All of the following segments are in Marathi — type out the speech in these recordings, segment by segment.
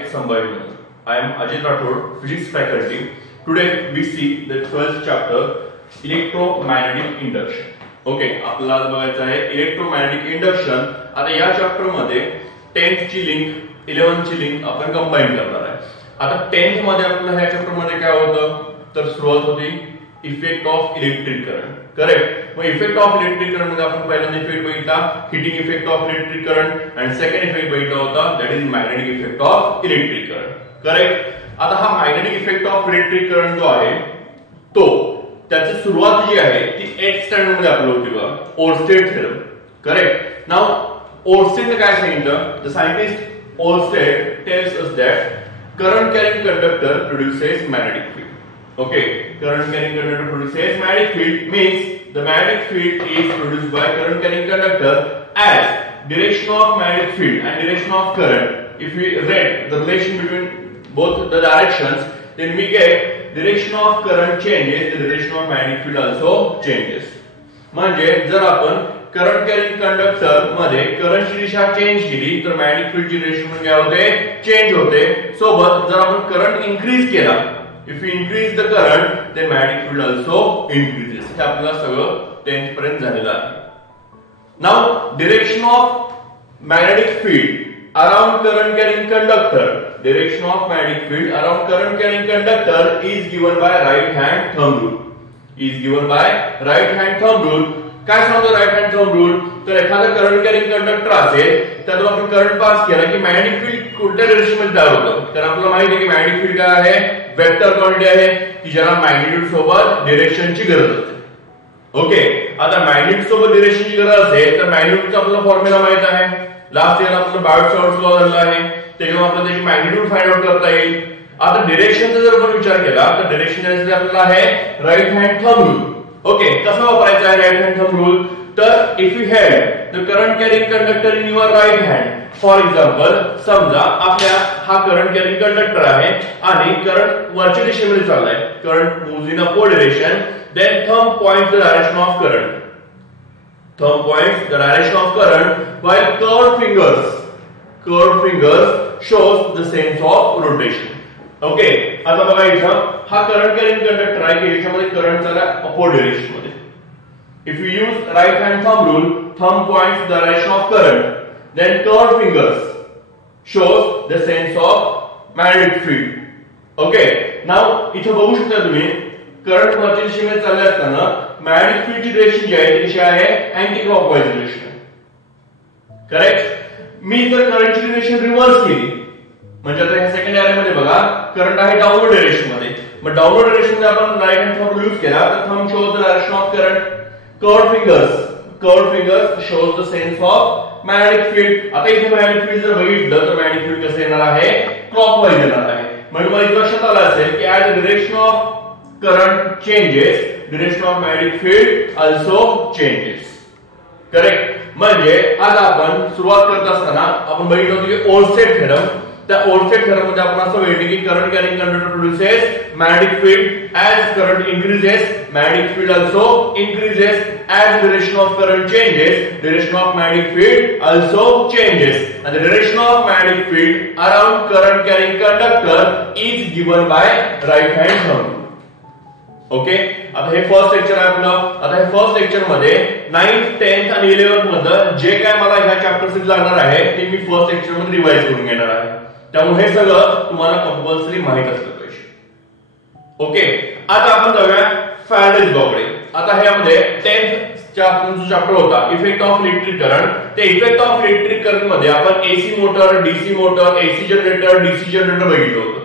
Saket Sambhaji. I am Ajit Rathod, Physics faculty. Today we see the 12th chapter, Electromagnetic Induction. Okay, आपल्याला आज बघायचं आहे इलेक्ट्रोमॅग्नेटिक इंडक्शन. आता या चॅप्टर मध्ये 10th ची लिंक 11th ची लिंक आपण कंबाईन करणार आहे. आता 10th मध्ये आपल्याला ह्या चॅप्टर मध्ये काय होतं तर सुरुवात होती effect of electric current. Correct. मग इफेक्ट ऑफ इलेक्ट्रिक करंट मध्ये आपण पहिल्यांदा इफेक्ट बघितला heating effect of electric current आणि सेकंड इफेक्ट बघितला होता that is magnetic effect of electric current. Correct. आता हा magnetic effect of electric current जो आहे तो त्याची सुरुवात जी आहे ती 8th स्टँडर्ड मध्ये आपल्याला होती बघा, ओर्स्टेड थेरम. करेक्ट. नाउ ओर्स्टेडने काय सांगितलं, the scientist Oersted tells us that current carrying conductor produces magnetic field. Okay, current carrying conductor produces magnetic field means the magnetic field is produced by current carrying conductor as direction of magnetic field and direction of current. If we read the relation between both the directions, then we get direction of current changes, the direction of magnetic field also changes. म्हणजे जर आपण करंट कॅरिंग कंडक्टर मध्ये करंटची दिशा चेंज केली तर मॅग्नेटिक फील्डची डिरेक्शन काय होते चेंज होते. सोबत जर आपण करंट इन्क्रीज केला, if you increase the current then magnetic field also increases. हे आपल्याला सगळं 10th पर्यंत झालेलं आहे. Now direction of magnetic field around current carrying conductor, direction of magnetic field around current carrying conductor is given by right hand thumb rule. Is given by right hand thumb rule. काय सांगतो राइट हँड थंब रूल, तर एखादा करंट कॅरिंग कंडक्टर असेल त्यातून आपण करंट पास केला की मॅग्नेटिक फील्ड कोणत्या डायरेक्शन मध्ये तयार होतं. कारण आपल्याला माहिती आहे की मॅग्नेटिक फील्ड काय आहे, वेक्टर क्वांटिटी आहे की ज्याला मॅग्निट्यूड सोबत डिरेक्शनची गरज असते. ओके. आता मॅग्निट्यूड सोबत डिरेक्शनची गरज असेल तर मॅग्निट्यूडचा आपल्याला फॉर्म्युला माहित आहे. लास्ट इयर आपल्याला बायोट-सॅवर्ट्स लॉ झालेला आहे, त्याच्यामुळे आपल्याला त्याची मॅग्निट्यूड फाइंड आउट करता येईल. आता डिरेक्शनचा जर आपण विचार केला तर डिरेक्शन आपल्याला आहे right hand thumb rule. Okay. कसा वापरायचा आहे राइट हँड थंब रूल, तर if you had the current carrying conductor in your right hand, for example समजा आपल्या हा करंट कॅरिंग कंडक्टर आहे आणि करंट वरच्या दिशेमध्ये चाललाय, current moves in upward direction, then thumb points the direction of current. Thumb points the direction of current while curved fingers shows the sense of rotation. Okay. आता बघा इथं हा करंट कॅरिंग कंडक्टर आहे की याच्यामध्ये करंट चालला अपवर्ड डायरेक्शन मध्ये. If you use right hand thumb rule, thumb points the direction of current, then curved fingers shows the sense of magnetic field. Okay. Now इथं बघू शकता तुम्ही करंट वरच्या दिशेने चालले असताना मॅग्नेटिक फील्डची डिरेक्शन जी आहे ती दिशा आहे अँटी क्लॉकवाईज डिरेक्शन. करेक्ट. मी जर करंटची डिरेक्शन रिव्हर्स केली म्हणजे आता ह्या सेकंड एरिया मध्ये बघा करंट आहे डाऊनवर्ड डिरेक्शन मध्ये, मग डाऊनवर्ड डिरेक्शन मध्ये आपण राइट हँड थंब यूज केला तर thumb shows the direction of current, curved fingers shows the sense of magnetic field. आता इथे मॅग्नेटिक फील्ड जर बघितलं तर मॅग्नेटिक फील्ड कसं येणार आहे क्लॉकवाईज येणार आहे. म्हणजे मला इथं लक्षात आलं असेल की as the direction of current changes, direction of magnetic field also changes. Correct. म्हणजे आता आपण सुरुवात करत असताना आपण बघितलं होतं की ओर्स्टेड थेरम. त्या ओर्स्टेड थेरम मध्ये आपण असं बघितलं की current carrying conductor produces magnetic field as current increases, magnetic field also increases as direction of current changes, direction of magnetic field also changes and the direction of magnetic field around current carrying conductor is given by right hand thumb. Okay. आता हे फर्स्ट लेक्चर आहे आपलं. आता हे फर्स्ट लेक्चर मध्ये 9th 10th आणि 11th मध्ये जे काय मला ह्या चॅप्टर्स लागणार आहे ते मी फर्स्ट लेक्चर मध्ये रिवाइज करून घेणार आहे. त्यामुळे हे सगळं तुम्हाला कंपल्सरी माहित असलं पाहिजे. ओके. आता आपण जाऊया फॅराडेज लॉकडे. आता ह्यामध्ये 10th चा जो चॅप्टर होता इफेक्ट ऑफ इलेक्ट्रिक करंट, ते इफेक्ट ऑफ इलेक्ट्रिक करंट मध्ये आपण AC motor, DC motor, AC generator, DC generator बघितलं होतं.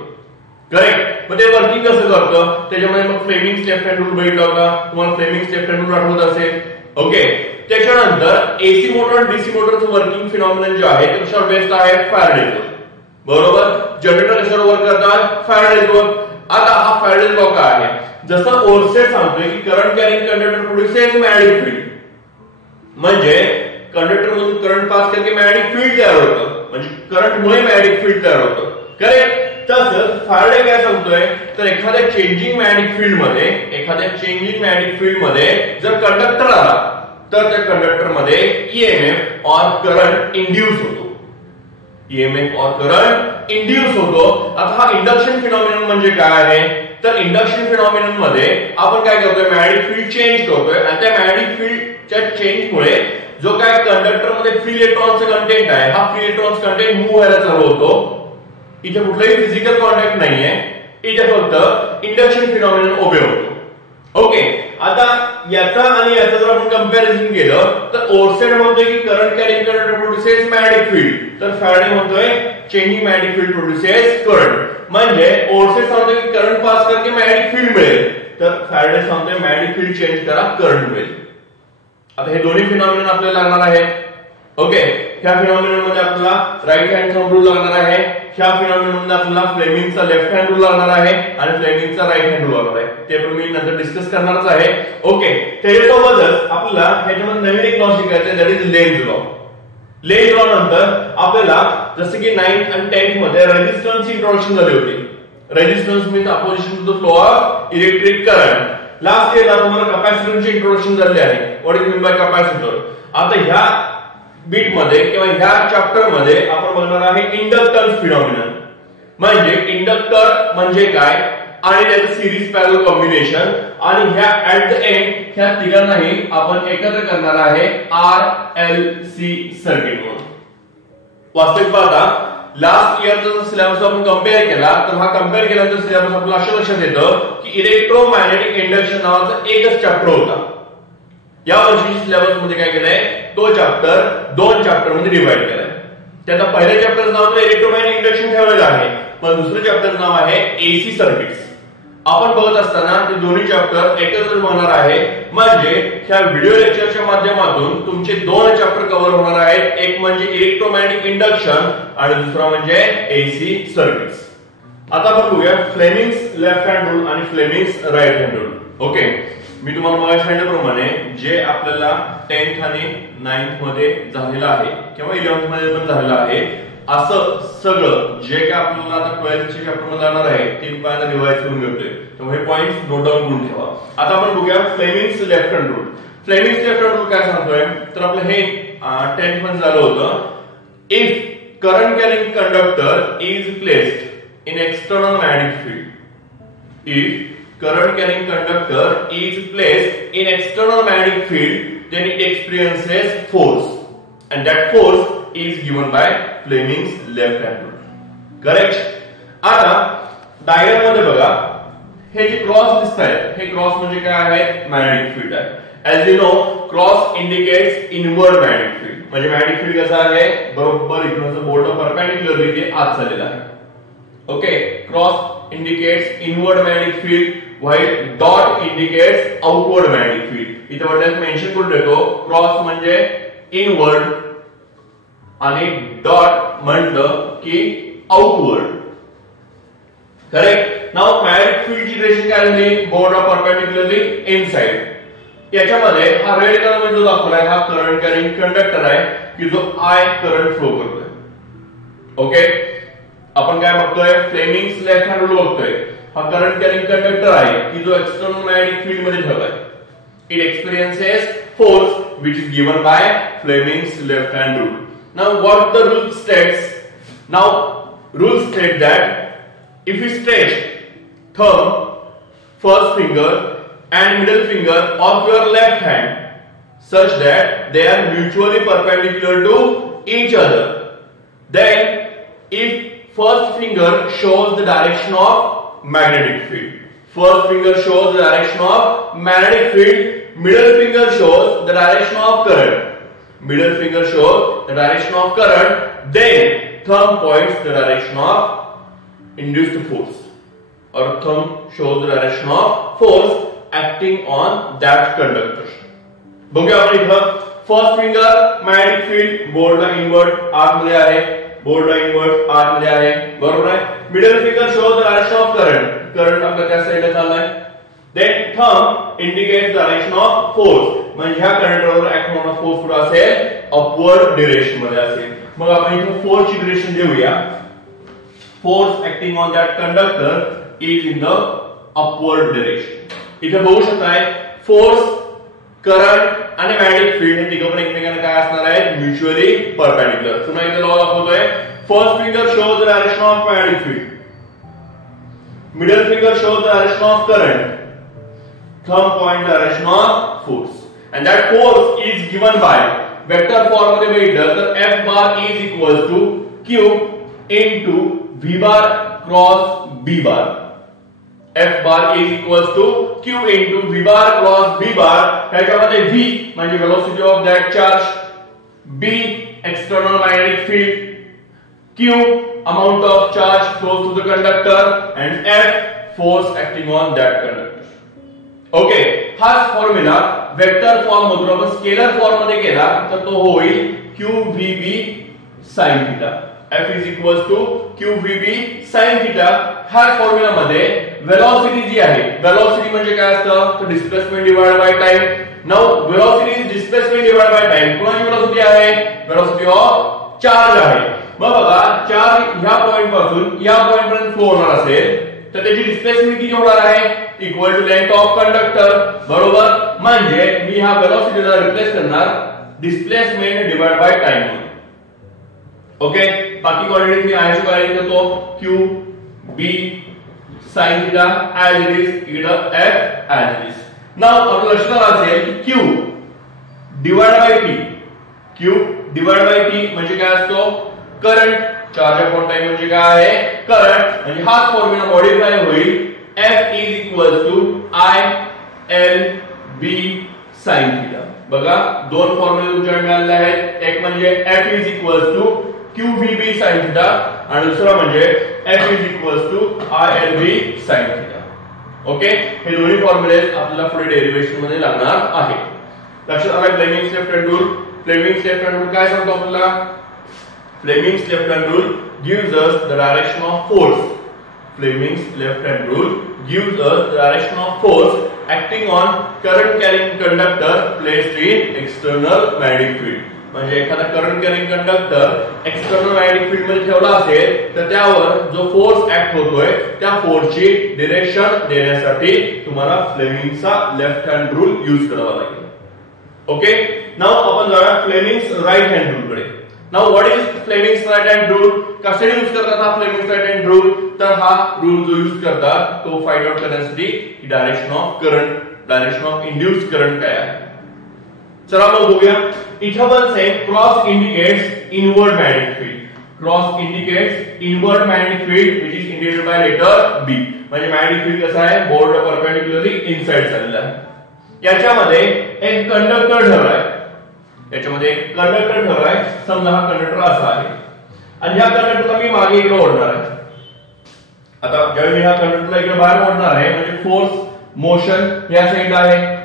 करेक्ट. मग ते वर्किंग कसं करतं त्याच्यामध्ये मग फ्लेमिंग्स लेफ्ट हँड रूल बघितला होता. तुम्हाला फ्लेमिंग्स लेफ्ट हँड रूल आठवत असेल. ओके. त्याच्यानंतर एसी मोटर आणि डीसी मोटरचं वर्किंग फिनॉमिनन जे आहे ते कशावर बेस्ड आहे फॅराडेजवर. बरोबर. जनरेटर कशावर वर्क करतात फॅराडेजवर. आता हा फॅराडेज लॉ काय आहे, जसं ओर्स्टेड सांगतोय की current carrying conductor produces magnetic field, म्हणजे कंडक्टर मधून करंट पास केलं की मॅग्नेटिक फील्ड तयार होतं, म्हणजे करंटमुळे मॅग्नेटिक फील्ड तयार होतं. करेक्ट. तसंच फॅराडे काय सांगतोय तर एखाद्या चेंजिंग मॅग्नेटिक फील्ड मध्ये जर कंडक्टर आला तर त्या कंडक्टर मध्ये ईएमएफ और करंट इंड्यूस होतो. ईएमएफ और करंट इंड्यूस होतो. आता हा इंडक्शन फिनॉमिनन म्हणजे काय आहे, तर इंडक्शन फिनॉमिनन मध्ये आपण काय करतोय, मॅग्नेटिक फील्ड चेंज करतोय आणि त्या मॅग्नेटिक फील्डच्या चेंजमुळे जो काय कंडक्टर मध्ये फ्री इलेक्ट्रॉनचं कंटेंट आहे, हा फ्री इलेक्ट्रॉन्स कंटेंट मूव्ह व्हायला चालू होतो. इथे कुठलाही फिजिकल कॉन्टॅक्ट नाहीये, इथे फक्त इंडक्शन फिनॉमिनन ओबे होतो. ओके, आता याचा आणि याचा जर आपण कंपॅरिझन केलं तर ओरसेट म्हणतोय की current carrying conductor produces magnetic field, तर फॅराडे म्हणतोय changing magnetic field produces current. म्हणजे ओरसेट सांगतोय की करंट पास करके मॅग्नेटिक फील्ड मिळेल, तर फॅराडे सांगतोय मॅग्नेटिक फील्ड चेंज करा करंट मिळेल. आता हे दोन्ही फिनॉमिनन आपल्याला लागणार आहे. ओके, ह्या फिनॉमिनन मध्ये आपल्याला राईट हँड थंब रूल लागणार आहे, ह्या फिनॉमिनन मध्ये आपल्याला फ्लेमिंगचा लेफ्ट हँड रूल लागणार आहे आणि फ्लेमिंगचा राईट हँड रूल लागणार आहे. ते पण मी नंतर डिस्कस करणारच आहे. ओके, त्याच्यासोबतच आपल्याला ह्याच्यामध्ये नवीन एक लॉ शिकायचा आहे, that is Lenz law. Lenz law नंतर आपल्याला जसं की 9th आणि 10th मध्ये रेझिस्टन्स इंट्रोडक्शन झाली होती. Resistance means opposition to the flow of electric current. Last इयरला तुम्हाला कॅपॅसिटरचे इंट्रोडक्शन झाले आहे. What is mean by capacitor. आता ह्या बीट मध्ये किंवा ह्या चॅप्टर मध्ये आपण बघणार आहे इंडक्टन्स फिनॉमिनन. म्हणजे इंडक्टर म्हणजे काय आणि त्याचं सिरीज पॅरलल कॉम्बिनेशन, आणि ह्या ऍट द एंड ह्या तिघांनाही आपण एकत्र करणार आहे RLC सर्किट म्हणून. वास्तविक पाहता लास्ट इयरचा सिलेबस आपण कंपेअर केला तर हा कंपेअर केल्यानंतर सिलेबस आपल्याला असं लक्षात येतं की इलेक्ट्रोमॅग्नेटिक इंडक्शन नावाचा एकच चॅप्टर होता. या वर्षी सिलेबस मध्ये काय केलंय, तो चॅप्टर 2 चॅप्टर मध्ये डिवाइड केलाय. त्याचा पहिल्या चॅप्टरचं नाव इलेक्ट्रोमॅग्नेटिक इंडक्शन ठेवलेलं आहे, पण दुसरं चॅप्टरचं नाव आहे एसी सर्किट्स. आपण बघत असताना ते दोन्ही चॅप्टर एकत्र होणार आहे. म्हणजे ह्या व्हिडिओ लेक्चरच्या माध्यमातून तुमचे 2 चॅप्टर कव्हर होणार आहेत. एक म्हणजे इलेक्ट्रोमॅग्नेटिक इंडक्शन आणि दुसरा म्हणजे एसी सर्किट्स. आता आपण बघूया फ्लेमिंग्स लेफ्ट हँड रूल आणि Fleming's right hand rule. Okay, मी तुम्हाला मगाशी सांगितल्याप्रमाणे जे आपल्याला 10th आणि 9th मध्ये झालेलं आहे किंवा 11th मध्ये पण झालेलं आहे, असं सगळं जे काय आपल्याला आता 12th च्या चॅप्टर मध्ये जाणार आहे ते पायला रिवाइज करून घेतोय. त्यामुळे हे पॉइंट्स नोट डाऊन करून ठेवा. आता आपण बघूया Fleming's left hand rule. Fleming's left hand rule काय सांगतोय, तर आपलं हे 10th मध्ये झालं होतं. If current carrying conductor is placed in external magnetic field, if current carrying conductor is placed in external magnetic field, then it experiences force, and that force is given by Fleming's left hand rule. Correct? आता डायग्राम मध्ये बघा, हे जे क्रॉस दिसतायत, हे क्रॉस म्हणजे काय आहे, मॅग्नेटिक फील्ड आहे. As you know, cross indicates inward magnetic field. म्हणजे मॅग्नेटिक फील्ड कसं आहे, बरोबर इथून बोर्ड परपेंडिक्युलरली ते आत चाललेलं आहे. Okay, cross indicates inward magnetic field while dot indicates outward magnetic field. इथे वरती मेन्शन करून देतो, क्रॉस म्हणजे इनवर्ड आणि डॉट म्हटलं की outward. Correct. Now magnetic field ची डिरेक्शन काय झाली, बोर्ड ऑफ परपेंडिक्युलरली इनसाइड. याच्यामध्ये हा रेड कलर मध्ये जो दाखवलाय हा करंट कॅरिंग कंडक्टर आहे की जो आय करंट फ्लो करतोय. ओके, आपण काय बघतोय, फ्लेमिंग्स लेफ्ट हँड रूल बघतोय. हा करंट कॅरिंग कंडक्टर आहे की जो एक्सटर्नल मॅग्नेटिक फील्ड मध्ये ठेवलाय. It experiences force which is given by Fleming's left hand rule. Now what the rule states? Now rule states that if we stretch thumb, first finger and middle finger of your left hand such that they are mutually perpendicular to each other, then if first finger shows the direction of magnetic field, first finger shows the direction of magnetic field, middle finger shows the direction of current, middle finger shows the direction of current, then thumb points the direction of induced force, or thumb shows the direction of force acting on that conductor. बघूया आपण इथं फर्स्ट फिंगर मॅग्नेटिक फील्ड बोर्डला इनवर्ड आतमध्ये आहे, बोर्डला इनवर्ड आतमध्ये आहे, बरोबर आहे. Middle finger shows the direction of current, current आपल्या त्या साइडला चाललाय. Then thumb indicates the direction of force, म्हणजे ह्या कंडक्टरवर ऍक्ट होणारा फोर्स कुठे असेल, अपवर्ड डिरेक्शन मध्ये असेल. मग आपण इथे फोर्स ची डिरेक्शन देऊया. Force acting on that conductor is in the upward direction. इथे बघू शकताय फोर्स, करंट आणि मॅग्नेटिक फील्ड हे तिघं पण एकमेकांना काय असणार आहेत, म्युच्युअली परपेंडिक्युलर. पुन्हा इथे लॉ दाखवतोय, first finger shows the direction of magnetic field, middle finger shows the direction of current, thumb point direction of force, and that force is given by vector form मध्ये भेटलं तर F bar is equals to Q into V bar cross B bar. F bar is equals to Q into V bar cross B bar. त्याच्यामध्ये V म्हणजे velocity of that charge, B external magnetic field, Q amount of charge flows to the conductor, and F force acting on that conductor. Okay, हाच फॉर्म्युला वेक्टर फॉर्म मधून आपण स्केलर फॉर्म मध्ये केला तर तो होईल QVB sin theta. F is equals to QVB sin theta. ह्या फॉर्म्युला मध्ये वेलोसिटी जी आहे, वेलोसिटी म्हणजे काय असतं तर displacement divide by time. Now velocity is displacement divide by time. कोणती वेलोसिटी आहे? वेलोसिटी ऑफ चार्ज आहे. मग बघा, चार्ज ह्या पॉइंट पासून या पॉइंट पर्यंत फ्लो होणार असेल तर त्याची डिस्प्लेसमेंट किती होणार आहे? Equal to length of conductor. बरोबर, म्हणजे मी ह्या वेलोसिटीला रिप्लेस करणार displacement divide by time. Okay, बाकी क्वांटिटी मी आयची व्हॅल्यू देतो Q B sin theta as it is, इकडं F as it is. नाउ आपलं लक्षात असेल की Q divide by T, Q divide by T म्हणजे काय असतो? करंट. चार्ज अपॉन टाइम म्हणजे काय आहे? करंट. म्हणजे हाच फॉर्म्युला मॉडिफाय होईल F is equals to I L B sin theta. बघा, दोन फॉर्म्युले तुमच्याकडे मिळाले आहेत. एक म्हणजे F is equals to QVB sin theta आणि दुसरा म्हणजे F is equals to ILB sin theta. Okay, हे दोन्ही फॉर्म्युले आपल्याला पुढे डेरिव्हेशन मध्ये लागणार आहे. लक्षात आलं? Fleming's left hand rule. Fleming's left hand rule काय सांगतो आपल्याला? Fleming's left hand rule gives us the direction of force. Fleming's left hand rule gives us the direction of force acting on current carrying conductor placed in external magnetic field. म्हणजे एखादा current carrying conductor external magnetic field मध्ये ठेवला असेल तर त्यावर जो फोर्स ऍक्ट होतोय त्या फोर्सची डिरेक्शन देण्यासाठी तुम्हाला फ्लेमिंगचा लेफ्ट हँड रूल यूज करावा लागेल. ओके, नाउ आपण जाऊया फ्लेमिंग्स राइट हँड रूल कडे. Now what is Fleming's right hand rule? कसे यूज करतात हा फ्लेमिंग्स राइट हँड रूल? तर हा रूल जो यूज करतात तो फाइंड आउट करण्यासाठी की direction of current, direction of induced current काय आहे. चला मग बघूया. इथं पण same cross indicates inward magnetic field. Cross indicates inward magnetic field which is indicated by letter B. म्हणजे मॅग्नेटिक फील्ड कसा आहे? बोर्ड परपेंडिक्युलरली इनसाइड चाललेला आहे. याच्यामध्ये एक कंडक्टर ठेवलाय. याच्यामध्ये एक कंडक्टर ठेवलाय. समजा हा कंडक्टर असा आहे आणि या कंडक्टरला मी मागे इकडे ओढणार आहे. आता ज्यावेळी हा कंडक्टरला इकडे बाहेर ओढणार आहे म्हणजे फोर्स मोशन या साइडला आहे.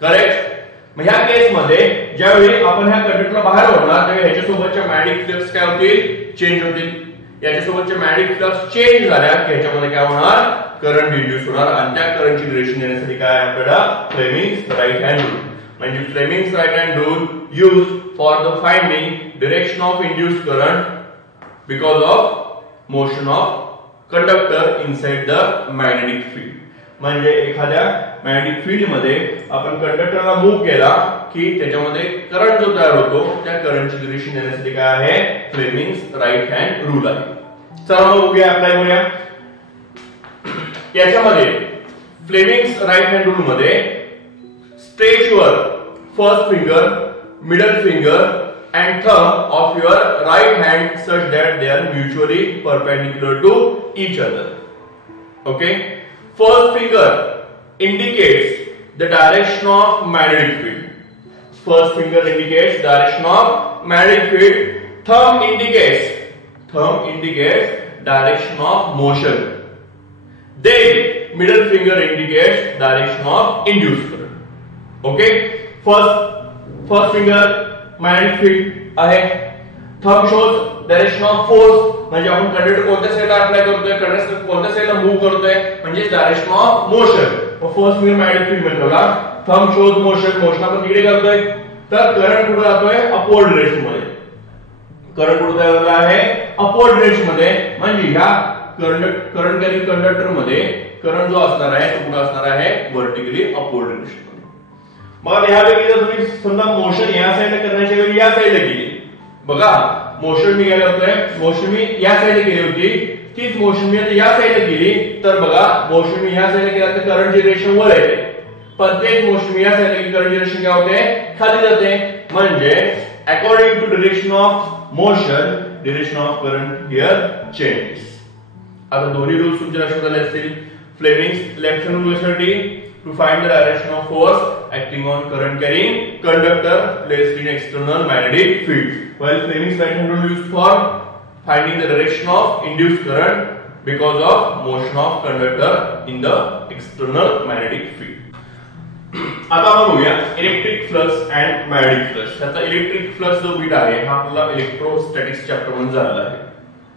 करेक्ट? मग ह्या केस मध्ये ज्यावेळी आपण ह्या कंडक्टरला बाहेर ओढणार त्यावेळी ह्याच्यासोबतच्या मॅग्नेटिक फ्लक्स काय होतील? चेंज होतील. याच्यासोबतचे मॅग्नेटिक फ्लक्स चेंज झाल्या की ह्याच्यामध्ये काय होणार? करंट इंड्यूस होणार आणि त्या करंटची डिरेक्शन देण्यासाठी काय आपल्याला फ्लेमिंग्स राइट हँड रूल. म्हणजे Fleming's right hand rule use for the finding direction of induced current because of motion of conductor inside the magnetic field. म्हणजे एखाद्या मॅग्नेटिक फील्ड मध्ये आपण कंडक्टरला मूव्ह केला की त्याच्यामध्ये करंट जो तयार होतो त्या करंटची डिरेक्शन देण्यासाठी काय आहे? फ्लेमिंग्स राइट हँड रूल आहे. चला मग बघूया, अप्लाय करूया. याच्यामध्ये फ्लेमिंग्स राइट हँड रूल मध्ये stretch your first finger, middle finger and thumb of your right hand such that they are mutually perpendicular to each other. Okay, first finger indicates the direction of magnetic field. First finger indicates direction of magnetic field. Thumb indicates direction of motion. Then middle finger indicates direction of induced current. Okay, first finger magnetic field आहे. Thumb shows direction of force म्हणजे आपण कंडक्टर कोणत्या साइडला अप्लाय करतोय, कंडक्टर कोणत्या साइडला मूव्ह करतोय म्हणजे direction of motion. First finger magnetic field मध्ये ठेवला. थंब शोज मोशन आपण तिकडे करतोय तर करंट कुठे जातोय? अपवर्ड डायरेक्शन मध्ये. करंट कुठे जायला आहे? अपवर्ड डायरेक्शन मध्ये. म्हणजे ह्या करंट कॅरिंग कंडक्टर मध्ये करंट जो असणार आहे तो कुठे असणार आहे? Vertically upward direction. मग ह्यापैकी जर तुम्ही समजा मोशन या साइडला करण्याच्या वेळी या साइडला केली, बघा मोशन मी काय करतोय, मोशन मी या साईडला केली होती, तीच मोशन मी आता या साईडला केली, तर बघा मोशन मी या साईडला केला तर करंट जनरेशन वर येते, पण तेच मोशन मी या साईडला केली करंट जनरेशन काय होते, खाली जाते. म्हणजे according to direction of motion direction of current here changes. आता दोन्ही रूल्स तुमच्या लक्षात आले असतील. फ्लेमिंग्स लेफ्ट हँड रूलसाठी to find the direction of force acting on current carrying conductor placed in external magnetic field, while Fleming's right hand rule used for finding the direction of induced current because of motion of conductor in the external magnetic field. आता आपण बघूया electric flux and magnetic flux. त्याचा इलेक्ट्रिक फ्लक्स जो बीट आहे हा आपला इलेक्ट्रोस्टॅटिक्स चॅप्टर मध्ये झालेला आहे,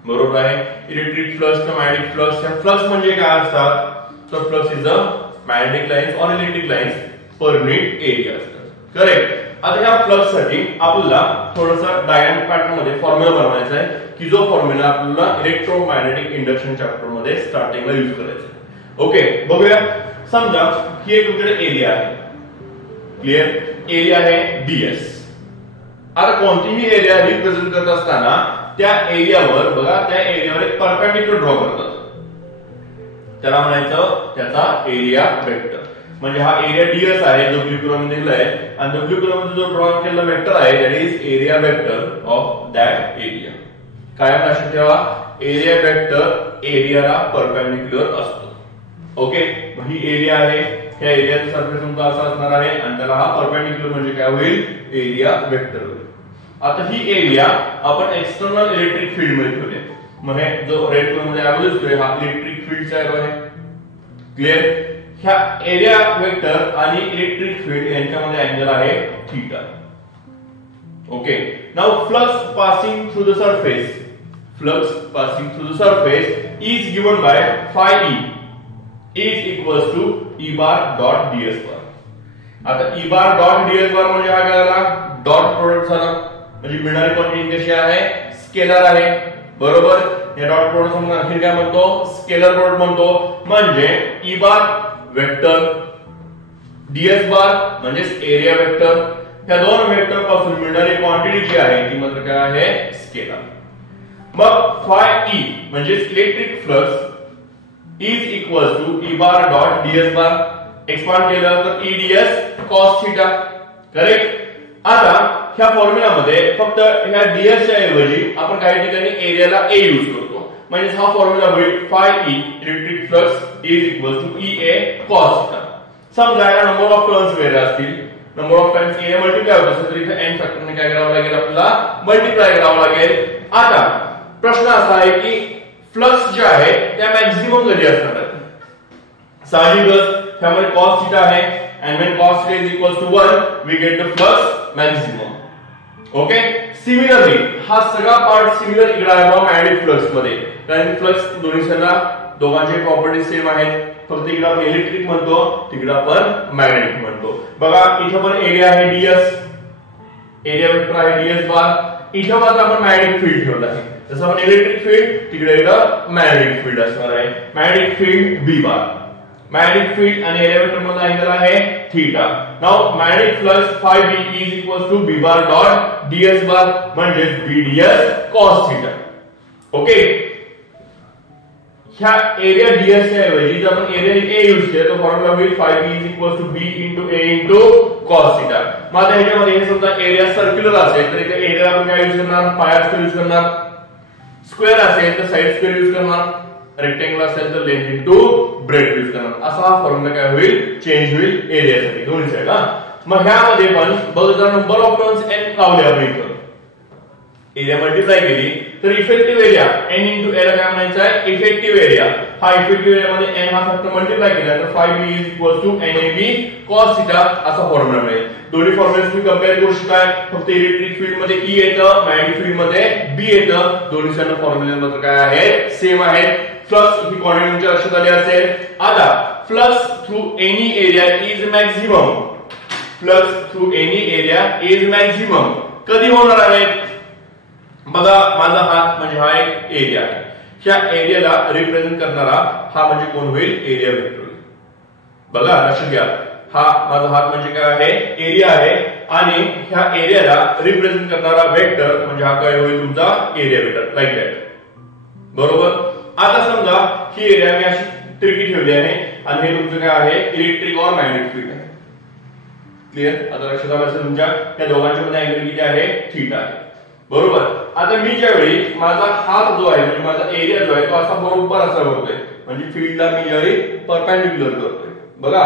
बरोबर आहे. इलेक्ट्रिक फ्लक्स किंवा मॅग्नेटिक फ्लक्स, फ्लक्स म्हणजे काय असतात, तर flux is a magnetic lines or electric lines per unit area असतात, करेक्ट. आता या फ्लक्स साठी आपल्याला थोडासा डायग्राम पॅटर्न मध्ये फॉर्म्युला बनवायचा आहे, की जो फॉर्म्युला आपल्याला इलेक्ट्रोमॅग्नेटिक इंडक्शन चॅप्टर मध्ये स्टार्टिंगला यूज करायचा आहे. ओके, बघूया. समजा ही एक तुमच्याकडे एरिया आहे, क्लिअर. एरिया आहे ds. आता कोणतीही एरिया रिप्रेझेंट करत असताना त्या एरियावर बघा, त्या एरियावर एक परपेंडिक्युलर ड्रॉ करतात, त्याला म्हणायचं त्याचा एरिया वेक्टर. म्हणजे हा एरिया ds आहे जो ब्लू कलर मध्ये दिलाय, आणि ब्लू कलर मध्ये जो ड्रॉ केलेला वेक्टर आहे that is area vector of that area. काय लक्षात ठेवा, एरिया वेक्टर एरियाला परपेंडिक्युलर असतो. ओके, ही एरिया आहे, ह्या एरियाचा सरफेस तुमचा असा असणार आहे, आणि त्याला हा परपेंडिक्युलर म्हणजे काय होईल, एरिया वेक्टर होईल. आता ही एरिया आपण एक्सटर्नल इलेक्ट्रिक फील्ड मध्ये ठेवली. मग हे जो रेड कलर मध्ये एरो दिसतोय हा इलेक्ट्रिक फील्डचा एरो आहे, क्लिअर. ह्या एरिया वेक्टर आणि इलेक्ट्रिक फील्ड यांच्यामध्ये अँगल आहे theta. Okay, now flux passing through the surface, flux passing through the surface is given bye phi e is equals to e bar dot ds bar. आता e bar dot ds bar म्हणजे हा काय झाला, डॉट प्रोडक्ट झाला, म्हणजे मिळणारी क्वांटिटी कशी आहे, स्केलर आहे, बरोबर. या डॉट प्रोडक्ट आपण आणखी काय म्हणतो, स्केलर प्रोडक्ट म्हणतो. म्हणजे ई बार वेक्टर, ds बार म्हणजे एरिया वेक्टर, ह्या दोन वेक्टर पासून मिळणारी क्वांटिटी जी आहे ती मात्र काय आहे, स्केलर. मग phi e म्हणजे electric flux is equal to e bar dot ds bar. Expand केलं तर e ds cos theta, correct. आता ह्या फॉर्म्युलामध्ये फक्त ह्या ds च्या ऐवजी आपण काही ठिकाणी एरियाला a यूज करतो, म्हणजे हा फॉर्म्युला होईल phi e electric flux is equal to ea cos theta. समजा याला नंबर ऑफ टर्न्स वेगळे असतील, number of times area multiply होत असेल तर इथे n फॅक्टरने काय करावं लागेल, आपल्याला मल्टिप्लाय करावं लागेल. आता प्रश्न असा आहे की फ्लक्स जे आहे त्या मॅक्झिमम कधी असणार आहे. साहजिकच त्यामुळे cos थीटा आहे, and when cos theta is equals to 1 we get the flux maximum. Okay, similarly हा सगळा पार्ट सिमिलर इकडे आहे मॅग्नेटिक फ्लक्स मध्ये, कारण फ्लक्स दोन्ही सगळा दोघांचे प्रॉपर्टी सेम आहेत, फक्त इकडे आपण इलेक्ट्रिक म्हणतो, तिकडे आपण मॅग्नेटिक म्हणतो. बघा इथे पण एरिया आहे ds, एरिया वेक्टर आहे ds बार. इथे मात्र आपण मॅग्नेटिक फील्ड ठेवलं आहे, जसं आपण इलेक्ट्रिक फील्ड तिकडे इकडे मॅग्नेटिक फील्ड असणार आहे. Magnetic field b bar, magnetic field आणि एरिया वेक्टर मधला अँगल आहे theta. Now magnetic flux phi b is equal to b bar dot ds bar म्हणजे b ds cos theta. Okay, ह्या एरिया ds च्या ऐवजी जर आपण एरिया a यूज केला तर फॉर्म्युला होईल phi b is equal to b into a into cos theta. मग आता ह्याच्यामध्ये हे समजा एरिया सर्क्युलर असेल तर इथे एरिया आपण काय यूज करणार, पाय स्क्वेअर यूज करणार. स्क्वेअर असेल तर साइड स्क्वेअर यूज करणार. रेक्टेंगल असेल तर लेंथ इनटू ब्रेथ यूज करणार. असा हा फॉर्म्युला काय होईल, चेंज होईल एरियासाठी दोन्ही साइडला. मग ह्यामध्ये पण बघ जर नंबर ऑफ टर्न्स n लावले आपण इथं, एरिया मल्टिप्लाय केली तर effective area n into l काय म्हणायचं आहे, इफेक्टिव्ह एरिया. हा इफेक्टिव्ह एरिया मध्ये n हा फक्त मल्टिप्लाय केला तर phi b is equal to NAB cos theta असा फॉर्म्युला मिळेल. दोन्ही फॉर्म्युलास तुम्ही कंपेअर करू शकता. फक्त इलेक्ट्रिक फील्ड मध्ये E येतं, मॅग्नेटिक फील्ड मध्ये B येतं. दोन्ही साइड फॉर्म्युला मध्ये काय आहे, सेम आहे. फ्लक्स ही क्वांटिटी तुमच्या लक्षात आली असेल. आता flux through any area is maximum, flux through any area is maximum कधी होणार आहे. बघा माझा हात म्हणजे हा एक एरिया आहे, ह्या एरियाला रिप्रेझेंट करणारा हा म्हणजे कोण होईल, एरिया वेक्टर. बघा लक्षात घ्या, हा माझा हात म्हणजे काय आहे, एरिया आहे. आणि ह्या एरियाला रिप्रेझेंट करणारा वेक्टर म्हणजे हा काय होईल तुमचा एरिया वेक्टर लाईक दॅट. बरोबर. आता समजा ही एरिया मी अशी त्रिकी ठेवली आहे आणि हे तुमचं काय आहे इलेक्ट्रिक और मॅग्नेटिक फील्ड आहे. क्लिअर. आता लक्षात आलं असेल तुमच्या त्या दोघांच्या मध्ये अँगल किती आहे थीटा आहे. बरोबर. आता मी ज्यावेळी माझा हात जो आहे म्हणजे माझा एरिया जो आहे तो असा बरोबर असा करतोय म्हणजे फील्डला मी ज्यावेळी परपेंडिक्युलर करतोय बघा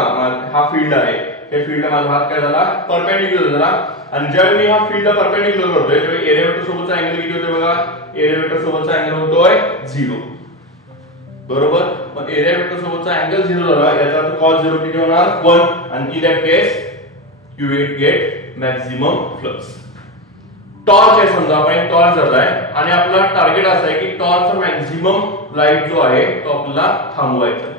हा फील्ड आहे त्या फील्डला माझा हात काय झाला परपेंडिक्युलर झाला आणि ज्यावेळी मी हा फील्डला परपेंडिक्युलर करतोय त्यावेळी एरिया वेक्टर सोबतचा अँगल किती होतोय बघा एरिया वेक्टर सोबतचा अँगल होतोय 0. बरोबर. मग एरिया वेक्टर सोबतचा अँगल 0 झाला याचा अर्थ cos 0 किती होणार 1 आणि in that case you will get maximum flux. Torch आहे समजा आपण टॉर्च धरलाय आणि आपला टार्गेट असं आहे की टॉर्चचा मॅक्सिमम लाईट जो आहे तो आपल्याला थांबवायचा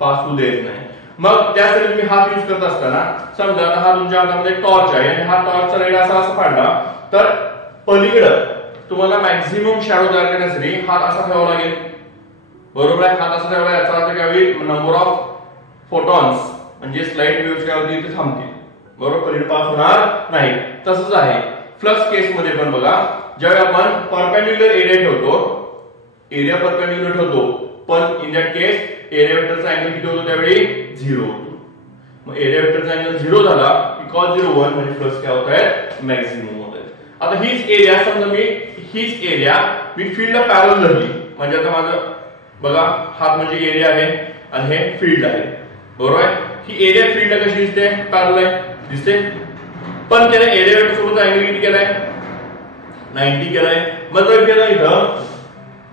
पास होऊ द्यायचा नाही. मग त्यासाठी तुम्ही हात यूज करत असताना समजा आता हा तुमच्या हातामध्ये टॉर्च आहे आणि हा टॉर्चचा लाईट असा काढला तर पलीकडं तुम्हाला मॅक्सिमम शॅडो तयार करण्यासाठी हात असा ठेवावा लागेल. बरोबर आहे. हात असा ठेवला याचा अर्थ काय होईल नंबर ऑफ फोटॉन्स म्हणजे लाईट वेव्हज काय होतील ते थांबतील. बरोबर. पलीकडे पास होणार नाही. तसंच आहे फ्लक्स केस मध्ये पण बघा ज्यावेळी आपण परपेंडिक्युलर एरिया ठेवतो एरिया परपेंडिक्युलर ठेवतो पण इन दॅट केस एरिया वेक्टरचा अँगल किती होतो त्यावेळी 0 होतो. मग एरिया वेक्टरचा अँगल 0 झाला की cos 0 1 म्हणजे फ्लक्स काय होत आहे मॅक्सिमम होत आहे. आता हीच एरिया समजा हीच एरिया मी फील्डला पॅरलल धरली म्हणजे आता माझं बघा हात म्हणजे एरिया आहे आणि हे फील्ड आहे. बरोबर आहे. ही एरिया फील्डला कशी दिसते पॅरलल आहे दिसते पण त्याने एरिया वेक्टर सोबत अँगल किती केलाय 90 केलाय. मग जर केलं इथं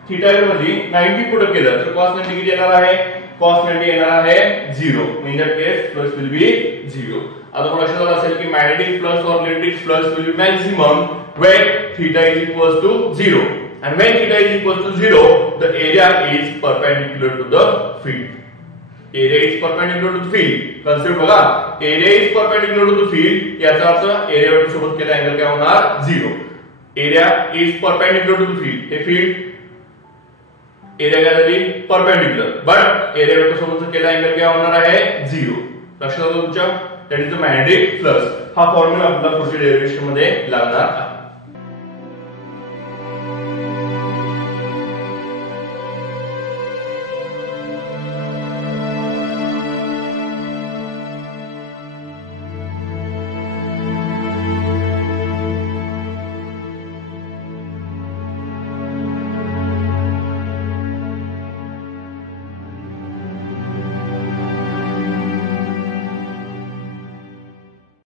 थीटा मध्ये 90 पुट केलं तर cos 90 किती येणार आहे cos 90 येणार आहे 0. In that case flux will be 0. आता तुम्हाला लक्षात आलं असेल की मॅग्नेटिक फ्लक्स और electric flux will be maximum when theta is equal to 0 and when theta is equal to 0 the area is perpendicular to the field. Area is perpendicular to the field. Concept बघा area is perpendicular to the field याचा अर्थ एरिया वेक्टर सोबत केला अँगल काय होणार 0. Area is perpendicular to the field हे फील्ड एरिया काय झाली परपेंडिक्युलर बट एरिया वेक्टर सोबत केला अँगल काय होणार आहे 0. लक्षात आलं तुमच्या that is the magnetic flux. हा फॉर्म्युला आपल्याला पुढच्या डेरिव्हेशन मध्ये लागणार आहे.